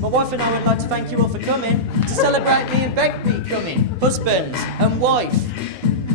My wife and I would like to thank you all for coming to celebrate me and Beck becoming husband and wife.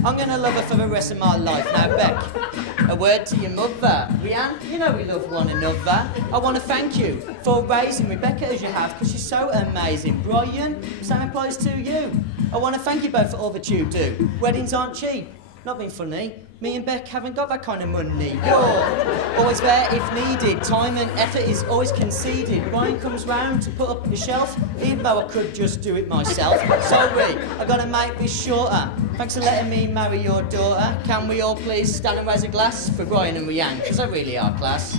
I'm going to love her for the rest of my life. Now, Beck, a word to your mother. Rianne, you know we love one another. I want to thank you for raising Rebecca as you have, because she's so amazing. Brian, same applies to you. I want to thank you both for all that you do. Weddings aren't cheap. Not being funny, me and Beck haven't got that kind of money. You're always there if needed. Time and effort is always conceded. Ryan comes round to put up the shelf, even though I could just do it myself. Sorry, I gotta make this shorter. Thanks for letting me marry your daughter. Can we all please stand and raise a glass for Ryan and Rianne, because they really are class.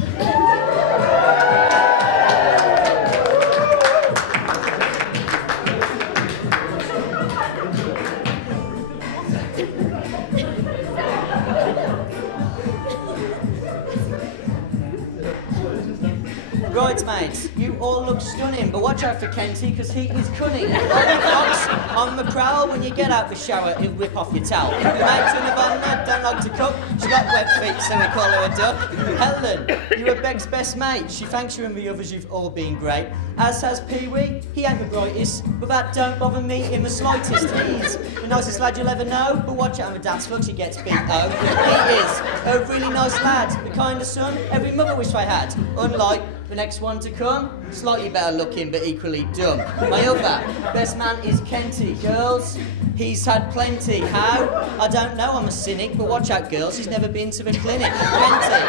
Bridesmaids, you all look stunning, but watch out for Kenty, because he is cunning. Like fox on the prowl, when you get out the shower, he'll rip off your towel. Your mate Nirvana don't like to cook, she got web feet, so we call her a duck. Helen, you are Beck's best mate, she thanks you and the others, you've all been great. As has Pee-wee, he ain't the brightest, but that don't bother me in the slightest. He's the nicest lad you'll ever know, but watch out on the dance floor, he gets beat oh. He is a really nice lad, the kind of son every mother wished I had, unlike the next one to come, slightly better looking but equally dumb. My other best man is Kenty. Girls, he's had plenty. How? I don't know, I'm a cynic, but watch out girls, he's never been to the clinic. Kenty,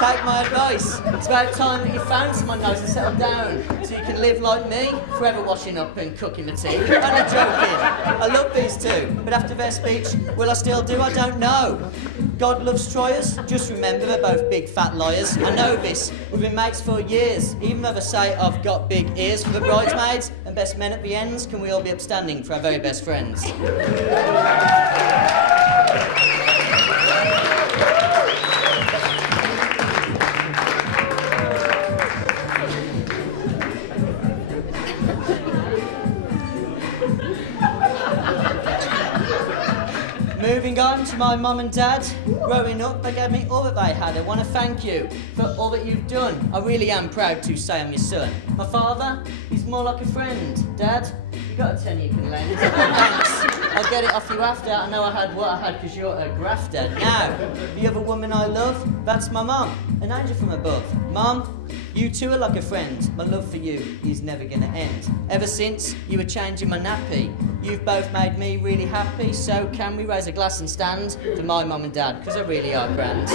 take my advice. It's about time that you found someone nice and settled down, so you can live like me, forever washing up and cooking the tea. Only joking, I love these two, but after their speech, will I still do? I don't know. God loves Troyers, just remember they're both big fat liars. I know this, we've been mates for years, even though they say I've got big ears. For the bridesmaids and best men at the ends, can we all be upstanding for our very best friends? Moving on to my mum and dad. Growing up, they gave me all that they had. I want to thank you for all that you've done. I really am proud to say I'm your son. My father, he's more like a friend. Dad, you got a tenner you can lend. Thanks. I'll get it off you after. I know I had what I had because you're a grafter. Now, the other woman I love, that's my mum. An angel from above. Mum, you two are like a friend. My love for you is never gonna end. Ever since you were changing my nappy, you've both made me really happy. So can we raise a glass and stand for my mum and dad, because they really are grand.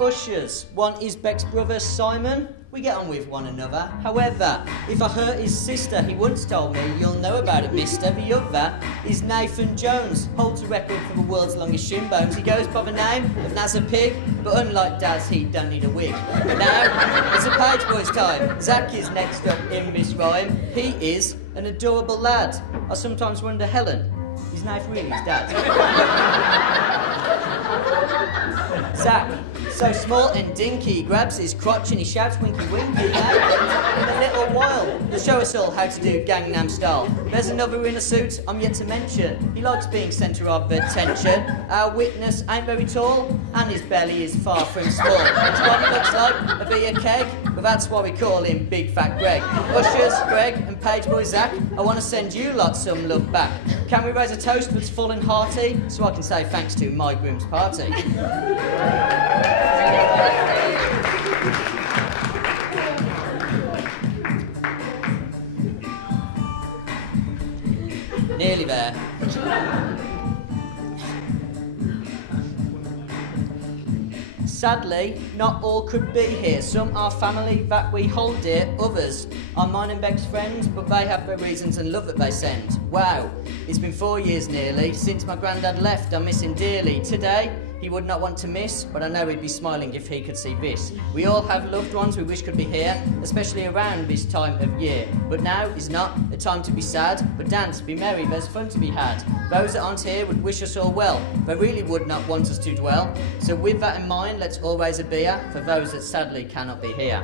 Ushers, one is Beck's brother Simon. We get on with one another. However, if I hurt his sister, he once told me, you'll know about it, mister. The other is Nathan Jones, holds a record for the world's longest shin bones. He goes by the name of Nazza Pig, but unlike Daz, he don't need a wig. But now, it's a Page Boys time. Zach is next up in this rhyme. He is an adorable lad. I sometimes wonder, Helen, his knife really is Dad's. Zach, so small and dinky, he grabs his crotch and he shouts winky winky. In a little while, he'll show us all how to do Gangnam Style. There's another in a suit I'm yet to mention. He likes being centre of attention. Our witness ain't very tall, and his belly is far from small. His body looks like a beer keg, but that's why we call him Big Fat Greg. Ushers, Greg and Pageboy Zach, I want to send you lot some love back. Can we raise a toast that's full and hearty, so I can say thanks to my groom's party? Nearly there. Sadly, not all could be here. Some are family that we hold dear, others are mine and Beck's friends, but they have their reasons and love that they send. Wow, it's been 4 years nearly since my granddad left. I miss him dearly. Today, he would not want to miss, but I know he'd be smiling if he could see this. We all have loved ones we wish could be here, especially around this time of year. But now is not a time to be sad, but dance, be merry, there's fun to be had. Those that aren't here would wish us all well, they really would not want us to dwell. So with that in mind, let's all raise a beer for those that sadly cannot be here.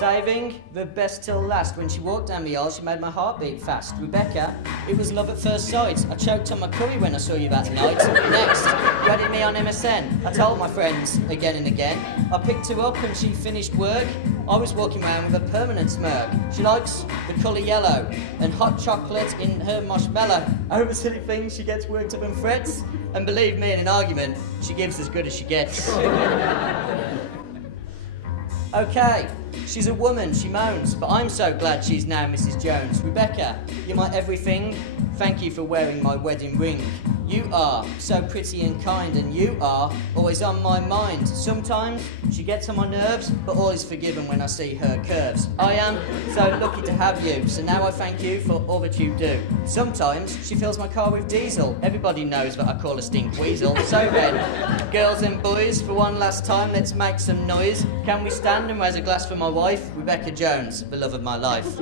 Saving the best till last. When she walked down the aisle, she made my heart beat fast. Rebecca, it was love at first sight. I choked on my curry when I saw you that night. Next, you added me on MSN. I told my friends again and again. I picked her up and she finished work. I was walking around with a permanent smirk. She likes the colour yellow and hot chocolate in her marshmallow. Over silly things, she gets worked up and frets. And believe me, in an argument, she gives as good as she gets. Okay, she's a woman, she moans, but I'm so glad she's now Mrs. Jones. Rebecca, you're my everything. Thank you for wearing my wedding ring. You are so pretty and kind, and you are always on my mind. Sometimes she gets on my nerves, but all is forgiven when I see her curves. I am so lucky to have you, so now I thank you for all that you do. Sometimes she fills my car with diesel. Everybody knows that I call her Stink Weasel. So then, girls and boys, for one last time, let's make some noise. Can we stand and raise a glass for my wife, Rebecca Jones, the love of my life?